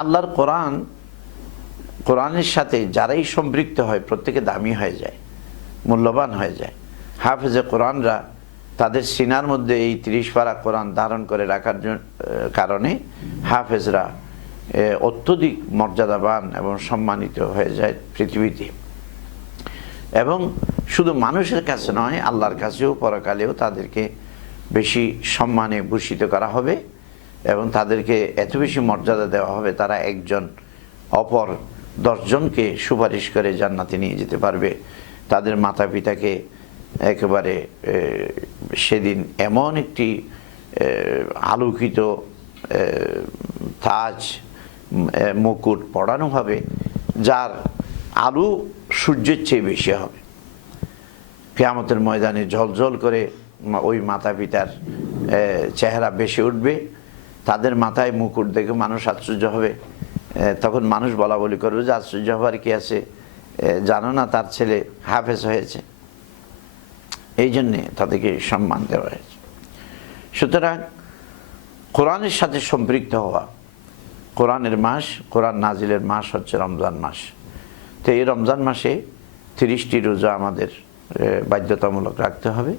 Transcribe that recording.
আল্লাহর কোরআন, কোরআনের সাথে যারাই সম্পৃক্ত হয়, প্রত্যেকে দামি হয়ে যায়, মূল্যবান হয়ে যায়। হাফেজে কোরআনরা তাদের সিনার মধ্যে এই তিরিশ পারা কোরআন ধারণ করে রাখার কারণে হাফেজরা অত্যধিক মর্যাদাবান এবং সম্মানিত হয়ে যায় পৃথিবীতে। এবং শুধু মানুষের কাছে নয়, আল্লাহর কাছেও পরকালেও তাদেরকে বেশি সম্মানে ভূষিত করা হবে। এবং তাদেরকে এত বেশি মর্যাদা দেওয়া হবে, তারা একজন অপর দশজনকে সুপারিশ করে জান্নাতে নিয়ে যেতে পারবে। তাদের মাতা পিতাকে একেবারে সেদিন এমন একটি আলোকিত তাজ মুকুট পড়ানো হবে, যার আলু সূর্যের চেয়ে বেশি হবে। কেয়ামতের ময়দানে ঝলঝল করে ওই মাতা পিতার চেহারা বেশি উঠবে। তাদের মাথায় মুকুট দেখে মানুষ আশ্চর্য হবে। তখন মানুষ বলা বলি করবে যে, আশ্চর্য হবার কি আছে? জানো না তার ছেলে হাফেজ হয়েছে? এই জন্যে তাদেরকে সম্মান দেওয়া হয়েছে। সুতরাং কোরআনের সাথে সম্পৃক্ত হওয়া, কোরআনের মাস, কোরআন নাজিলের মাস হচ্ছে রমজান মাস। তো এই রমজান মাসে তিরিশটি রোজা আমাদের বাধ্যতামূলক রাখতে হবে।